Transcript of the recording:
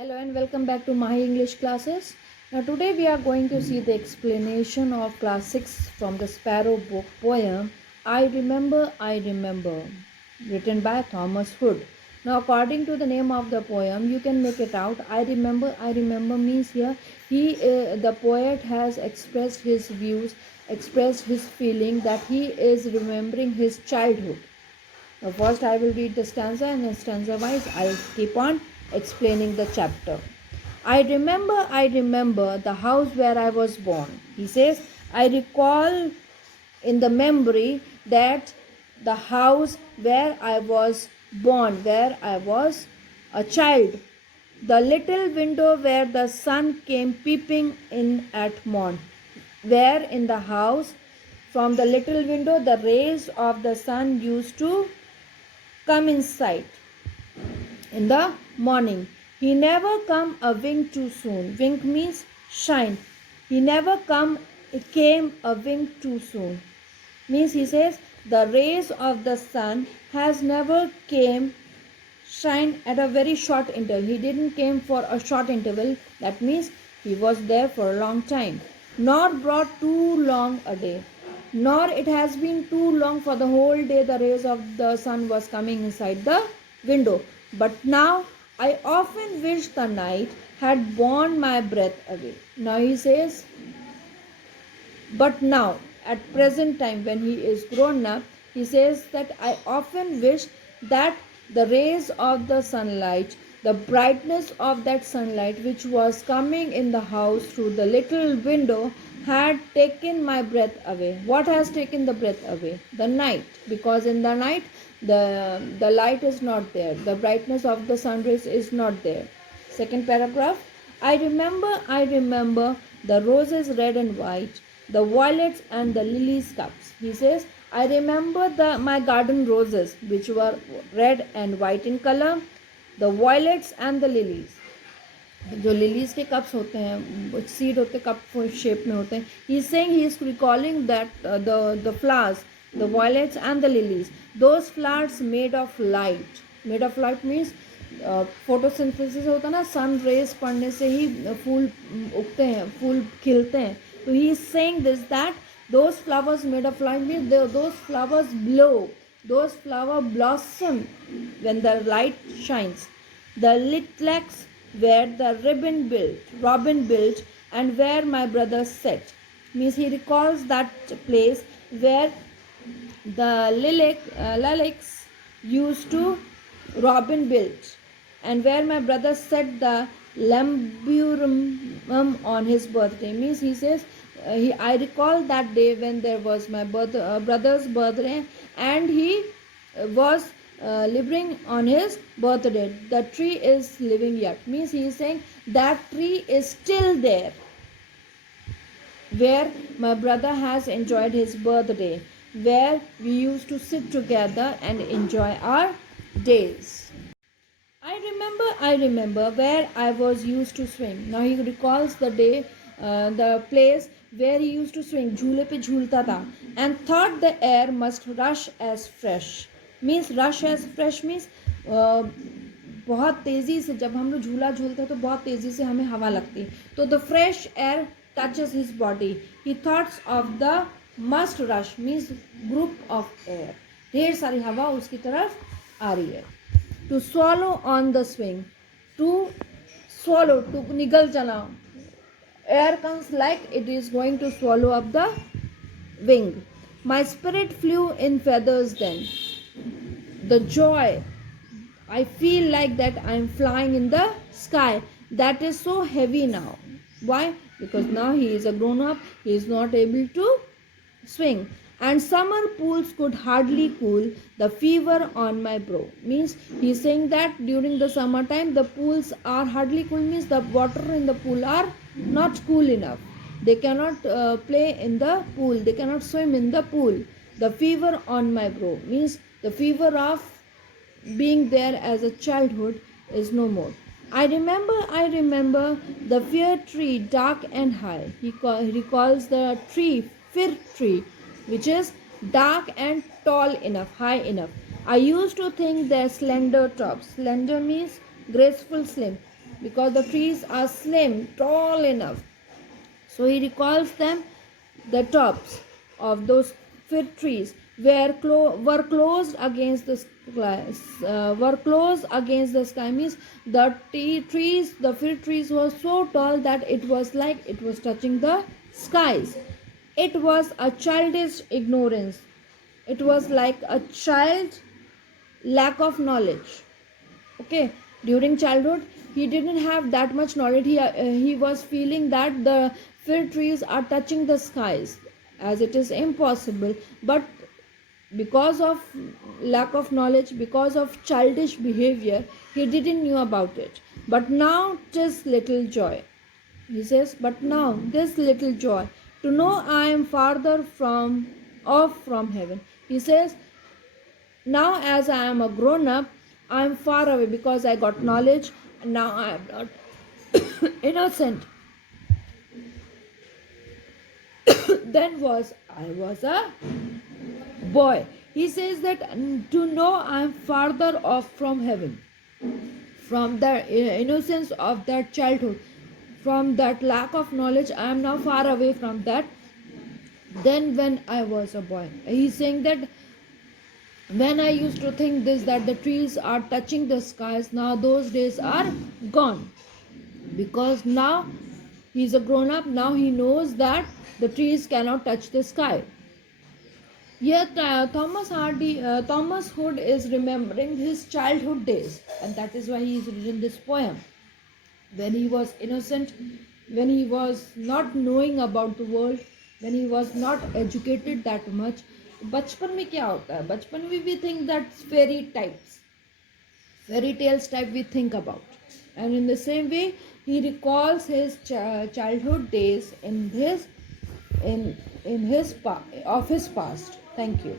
Hello and welcome back to my English classes. Now today we are going to see the explanation of class 6 from the Sparrow book poem I Remember, written by Thomas Hood. Now according to the name of the poem you can make it out. I remember means here the poet has expressed his views, expressed his feeling that he is remembering his childhood. Now first I will read the stanza and stanza wise I'll keep on explaining the chapter. I remember the house where I was born. He says, I recall in the memory that the house where I was born, where I was a child. The little window where the sun came peeping in at morn. Where in the house, from the little window, the rays of the sun used to come inside in the morning. He never come a wink too soon. Wink means shine. He never came a wink too soon. Means he says the rays of the sun has never came shine at a very short interval. He didn't came for a short interval. That means he was there for a long time. Nor brought too long a day. Nor it has been too long for the whole day the rays of the sun was coming inside the window. But now I often wish the night had borne my breath away. Now he says, but now, at present time when he is grown up, he says that I often wish that the rays of the sunlight, the brightness of that sunlight which was coming in the house through the little window had taken my breath away. What has taken the breath away? The night. Because in the night the light is not there. The brightness of the sun rays is not there. Second paragraph. I remember the roses red and white, the violets and the lilies cups. He says, I remember my garden roses which were red and white in color, the violets and the lilies. जो lilies के cups होते हैं, seed होते cup shape में होते हैं. He is saying, he is recalling that the flowers, the violets and the lilies, those flowers made of light. Made of light means photosynthesis होता है ना, सन रेज पड़ने से ही फूल उगते हैं, फूल खिलते हैं. तो he is saying this that those flowers made of light means those flowers blow, those flower blossom when the light shines. The lilacs where the robin built and where my brother sat. Means he recalls that place where the lilacs used to robin built and where my brother set the lamburum on his birthday. Means he says I recall that day when there was my brother's birthday and he was living on his birthday. The tree is living yet. Means he is saying that tree is still there where my brother has enjoyed his birthday, where we used to sit together and enjoy our days. I remember where I was used to swing. Now he recalls the day, the place where he used to swing. झूले पे झूलता था and thought the air must rush as fresh. Means rush as fresh means बहुत तेज़ी से जब हम लोग झूला झूलते हैं तो बहुत तेज़ी से हमें हवा लगती है. तो the fresh air touches his body. He thoughts of the must rush means group of air, ढेर सारी हवा उसकी तरफ आ रही है. To swallow on the swing, to swallow to निगल जाना. Air comes like it is going to swallow up the wing. My spirit flew in feathers then. The joy, I feel like that I am flying in the sky, that is so heavy now. Why? Because now he is a grown up, he is not able to swing. And summer pools could hardly cool the fever on my brow. Means he is saying that during the summer time the pools are hardly cool, means the water in the pool are not cool enough. They cannot play in the pool, they cannot swim in the pool. The fever on my brow means the fever of being there as a childhood is no more. I remember the fir tree dark and high. He recalls the tree, fir tree, which is dark and tall enough, high enough. I used to think their slender tops. Slender means graceful, slim. because the trees are slim, tall enough. So he recalls them. The tops of those fig trees were closed against the sky. Were closed against the sky means the trees, the fig trees were so tall that it was like it was touching the skies. It was a childish ignorance. It was like a child lack of knowledge. Okay, during childhood he didn't have that much knowledge. He was feeling that the fig trees are touching the skies, as it is impossible. But because of lack of knowledge, because of childish behavior, he didn't knew about it. But now tis little joy, he says, but now this little joy to know I am farther from off from heaven. He says, now as I am a grown up, I am far away because I got knowledge, and now I am not innocent. Then I was a boy. He says that to know I am farther off from heaven, from the innocence of that childhood, from that lack of knowledge, I am now far away from that. Then when I was a boy, he's saying that when I used to think this, that the trees are touching the skies, now those days are gone, because now he's a grown up. Now he knows that the trees cannot touch the sky. Yet Thomas Hood is remembering his childhood days, and that is why he has written this poem. When he was innocent, when he was not knowing about the world, when he was not educated that much. बचपन में क्या होता है? बचपन में we think that fairy tales type we think about, and in the same way he recalls his childhood days in his past. Thank you.